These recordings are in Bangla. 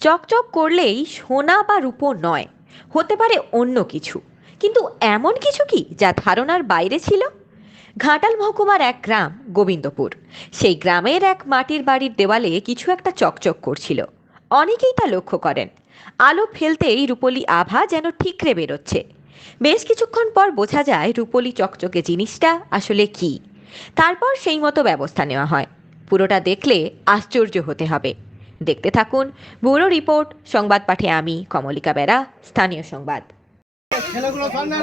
চকচক করলেই সোনা বা রূপো নয়, হতে পারে অন্য কিছু। কিন্তু এমন কিছু কি যা ধারণার বাইরে ছিল? ঘাটাল মহকুমার এক গ্রাম, গোবিন্দপুর। সেই গ্রামের এক মাটির বাড়ির দেওয়ালে কিছু একটা চকচক করছিল। অনেকেই তা লক্ষ্য করেন। আলো ফেলতেই রূপলি আভা যেন ঠিকরে বেরোচ্ছে। বেশ কিছুক্ষণ পর বোঝা যায় রূপলি চকচকে জিনিসটা আসলে কি। তারপর সেই মতো ব্যবস্থা নেওয়া হয়। পুরোটা দেখলে আশ্চর্য হতে হবে। দেখতে থাকুন। ব্যুরো রিপোর্ট সংবাদ পাঠে আমি কমলিকা বেরা স্থানীয় সংবাদ। ছেলেগুলো সামনে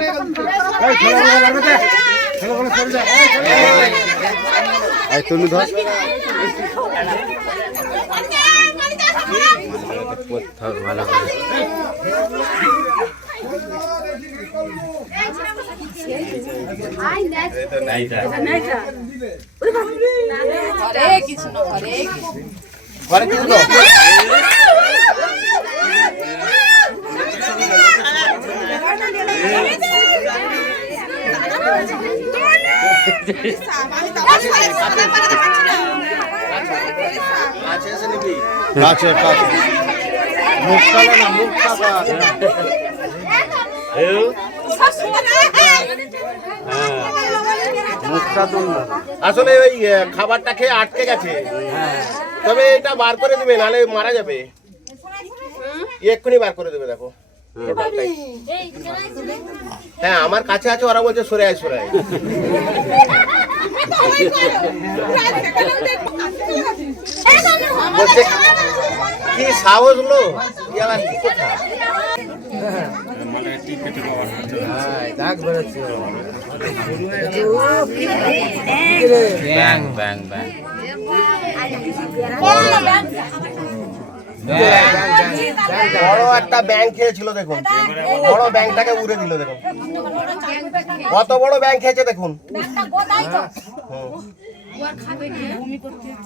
ঘরে কিছু তো কাছে কাছে কাছে মুখ কালো না মুখ কাকা মুখটা আসলে ওই খাবারটা খেয়ে আটকে গেছে। তবে এটা বার করে দেবে নাহলে মারা যাবে। এক্ষুনি বার করে দেবে দেখো। হ্যাঁ আমার কাছে আছে ওরা বলছে সরে আয় সরে আয়। বলছে কি সাহস লো? কি আবার কি কথা? ব্যাং ব্যাং ব্যাং। বড় একটা ব্যাংক খেয়েছিল দেখুন। বড় ব্যাংকটাকে উড়ে দিল দেখুন। কত বড় ব্যাংক খেয়েছে দেখুন।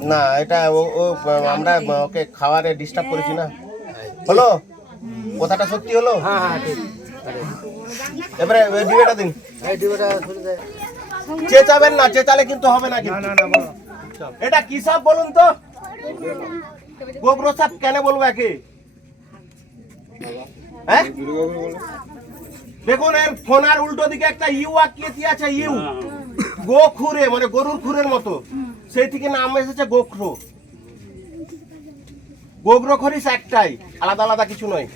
না এটা ও- আমরা ওকে খাওয়ারে ডিস্টার্ব করেছি না। হলো? কথাটা সত্যি হলো? এবারে ওই ডিবেটা দিন। চেঁচাবেন না চেঁচালে কিন্তু হবে না কিন্তু। এটা কি সব বলুন তো? গোবর সাপ কেন বলব একে? হ্যাঁ? দেখুন এর ফোনার উল্টো দিকে একটা ইউ আঁকিয়ে আছে ইউ। গো খুরে মানে গরুর খুরের মতো। সেই থেকে নাম এসেছে গোখরো। গোগ্রো খরিস একটাই আলাদা আলাদা কিছু নয়।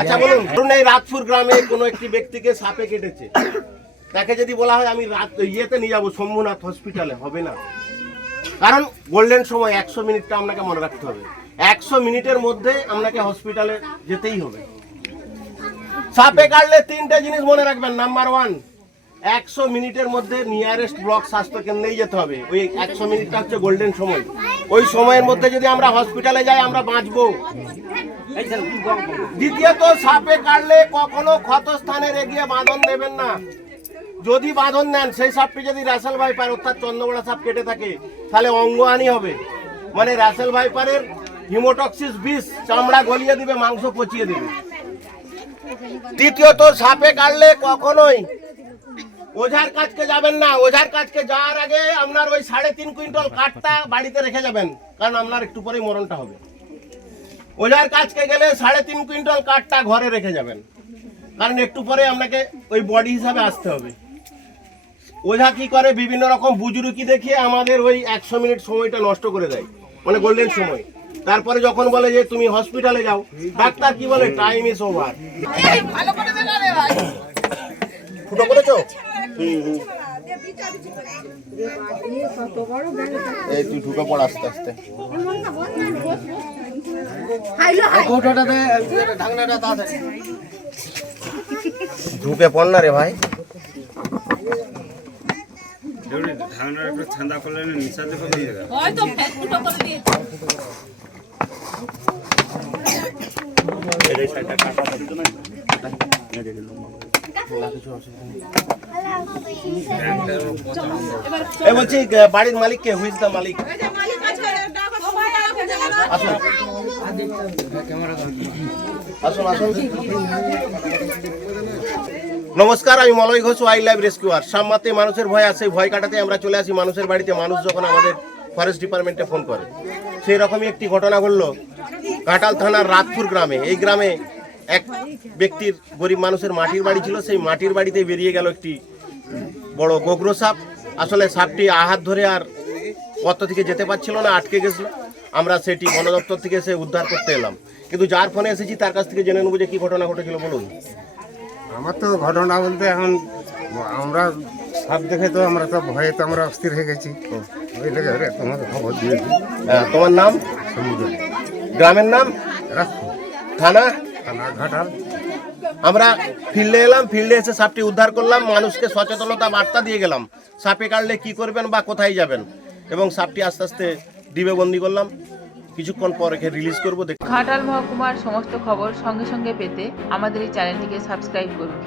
আচ্ছা বলুন ধরুন এই রাজপুর গ্রামে কোনো একটি ব্যক্তিকে সাপে কেটেছে। তাকে যদি বলা হয় আমি রাত ইয়েতে নিয়ে যাব শম্ভুনাথ হসপিটালে হবে না। কারণ গোল্ডেন সময় একশো মিনিটটা আপনাকে মনে রাখতে হবে। একশো মিনিটের মধ্যে আপনাকে হসপিটালে যেতেই হবে। সাপে কাটলে তিনটে জিনিস মনে রাখবেন। নাম্বার ওয়ান একশো মিনিটের মধ্যে নিয়ারেস্ট ব্লক স্বাস্থ্য কেন্দ্রেই যেতে হবে। ওই একশো মিনিটটা হচ্ছে গোল্ডেন সময়। ওই সময়ের মধ্যে যদি আমরা হসপিটালে যাই, আমরা বাঁচবো। দ্বিতীয়ত, সাপে কাটলে কখনো ক্ষতস্থানে রেগিয়ে বাঁধন দেবেন না। যদি বাঁধন নেন, সেই সাপটি যদি রাসেল ভাইপার অর্থাৎ চন্দ্রগোড়া সাপ কেটে থাকে, তাহলে অঙ্গহানি হবে। মানে রাসেল ভাইপারের হিমোটক্সিস বিষ চামড়া গলিয়ে দিবে, মাংস পচিয়ে দিবে। তৃতীয়ত সাপে কাটলে কখনোই ওঝার কাজকে যাবেন না। ওঝার কাজকে যাওয়ার আগে আপনার ওই সাড়ে তিন কুইন্টাল কাঠটা বাড়িতে রেখে যাবেন, কারণ আপনার একটু পরেই মরণটা হবে। ওঝার কাজকে গেলে সাড়ে তিন কুইন্টাল কাঠটা ঘরে রেখে যাবেন। কারণ একটু পরে আপনাকে ওই বডি হিসাবে আসতে হবে। ওঝা কি করে? বিভিন্ন রকম বুজুরুকি দেখিয়ে আমাদের ওই একশো মিনিট সময়টা নষ্ট করে দেয়। মানে গোল্ডেন সময়। তারপরে যখন বলে যে তুমি হসপিটালে যাও ডাক্তার কি বলে? টাইম ইজ ওভার ফুটো করেছ। এই তুই ঢুকে পড় আস্তে আস্তে। ঢুকে পড় না রে ভাই। ধানের একটু ঠান্ডা করলে না নিচা দিকে বন্ধ হয়ে যাবে। হয়তো ফুটো করে দিয়েছে বলছি বাড়ির মালিক কে হুইজ দ্য মালিক। আসুন। আসুন আসুন। নমস্কার, আমি Malay Ghosh wild life rescuer সামমাতে মানুষের ভয় আছে, ভয় কাটাতে আমরা চলে আসি মানুষের বাড়িতে। মানুষ যখন আমাদের ফরেস্ট ডিপার্টমেন্টে ফোন করে। সেই রকমই একটি ঘটনা ঘটলো ঘাটাল থানার রাতপুর গ্রামে। এই গ্রামে এক ব্যক্তির গরিব মানুষের মাটির বাড়ি ছিল। সেই মাটির বাড়িতে বেরিয়ে গেল একটি বড় গোগ্র সাপ। আসলে সাপটি আহাত ধরে আর পথ থেকে যেতে পারছিল না, আটকে গেছিল। আমরা সেটি বন দপ্তর থেকে সে উদ্ধার করতে এলাম। কিন্তু যার ফোনে এসেছি, তার কাছ থেকে জেনে নেব যে কী ঘটনা ঘটেছিল, বলুন। আমার তো ঘটনা বলতে এখন আমরা সব দেখে তো আমরা তো ভয়ে তো আমরা অস্থির হয়ে গেছি। ওই লেগে তোমাকে খবর দিয়েছি হ্যাঁ, তোমার নাম? সমুদ্র। গ্রামের নাম? রাখো থানা? থানা ঘাটাল। আমরা ফিল্ডে এলাম ফিল্ডে এসে সাপটি উদ্ধার করলাম মানুষকে সচেতনতা বার্তা দিয়ে গেলাম। সাপে কাটলে কি করবেন বা কোথায় যাবেন? এবং সাপটি আস্তে আস্তে ডিবে বন্দি করলাম। কিছুক্ষণ পর একে রিলিজ করব ঘাটাল মহকুমার সমস্ত খবর সঙ্গে সঙ্গে পেতে আমাদের এই চ্যানেলটিকে সাবস্ক্রাইব করুন।